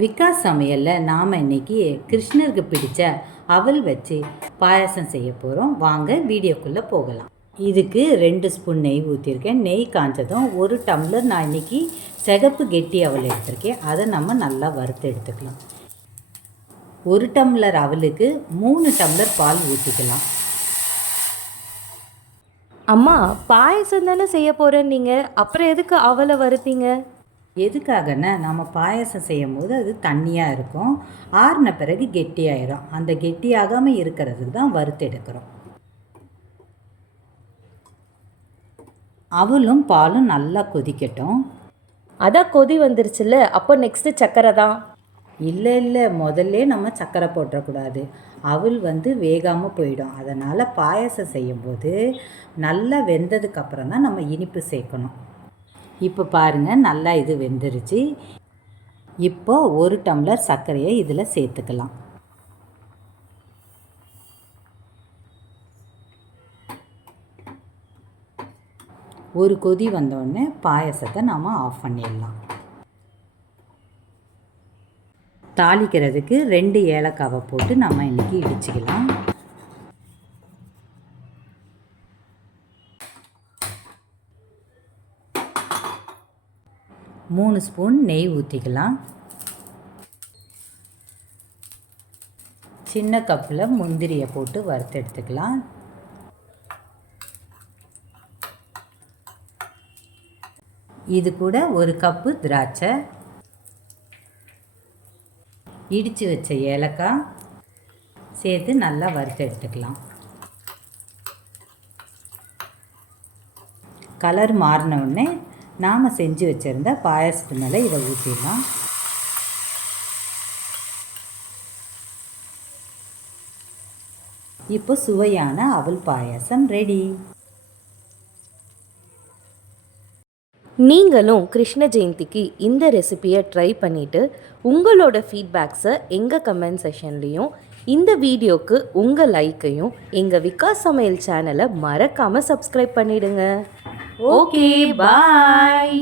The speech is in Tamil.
விகாஸ் சமையலில் நாம் இன்றைக்கி கிருஷ்ணருக்கு பிடிச்ச அவல் வச்சு பாயாசம் செய்ய போகிறோம். வாங்க வீடியோக்குள்ளே போகலாம். இதுக்கு 2 ஸ்பூன் நெய் ஊற்றிருக்கேன். நெய் காஞ்சதும் 1 டம்ளர் நான் இன்றைக்கி சிகப்பு கெட்டி அவல் எடுத்திருக்கேன். அதை நம்ம நல்லா வறுத்து எடுத்துக்கலாம். 1 டம்ளர் அவலுக்கு 3 டம்ளர் பால் ஊற்றிக்கலாம். அம்மா, பாயசம் தானே செய்ய போகிறேன் நீங்கள், அப்புறம் எதுக்கு அவலை வறுத்தீங்க? எதுக்காகன்னா நம்ம பாயாசம் செய்யும் போது அது தண்ணியாக இருக்கும், ஆறின பிறகு கெட்டியாயிரும். அந்த கெட்டியாகாமல் இருக்கிறதுக்கு தான் வறுத்து எடுக்கிறோம். அவலும் பாலும் நல்லா கொதிக்கட்டும். அதான் கொதி வந்துருச்சுல்ல, அப்போ நெக்ஸ்ட்டு சக்கரை தான். இல்லை, முதல்ல நம்ம சக்கரை போட்டுறக்கூடாது. அவல் வேகாமல் போயிடும். அதனால் பாயாசம் செய்யும்போது நல்லா வெந்ததுக்கப்புறம் தான் நம்ம இனிப்பு சேர்க்கணும். இப்போ பாருங்கள், நல்லா இது வெந்துருச்சு. இப்போ 1 டம்ளர் சர்க்கரையை இதில் சேர்த்துக்கலாம். ஒரு கொதி வந்தோடனே பாயசத்தை நாம் ஆஃப் பண்ணிடலாம். தாளிக்கிறதுக்கு 2 ஏலக்காவை போட்டு நம்ம இன்றைக்கி இடிச்சிக்கலாம். 3 ஸ்பூன் நெய் ஊற்றிக்கலாம். சின்ன கப்பில் முந்திரியை போட்டு வறுத்து எடுத்துக்கலாம். இது கூட 1 கப்பு திராட்சை, இடித்து வச்ச ஏலக்காய் சேர்த்து நல்லா வறுத்து எடுத்துக்கலாம். கலர் மாறினவுடனே நாம் செஞ்சு வச்சுருந்த பாயசத்து மேலே இதை ஊற்றிடலாம். இப்போ சுவையான அவல் பாயாசம் ரெடி. நீங்களும் கிருஷ்ண ஜெயந்திக்கு இந்த ரெசிபியை ட்ரை பண்ணிவிட்டு உங்களோட ஃபீட்பேக்ஸை எங்கள் கமெண்ட் செஷன்லேயும், இந்த வீடியோக்கு உங்கள் லைக்கையும் எங்கள் விகாஸ் சமையல் சேனலை மறக்காமல் சப்ஸ்கிரைப் பண்ணிவிடுங்க. Okay, bye.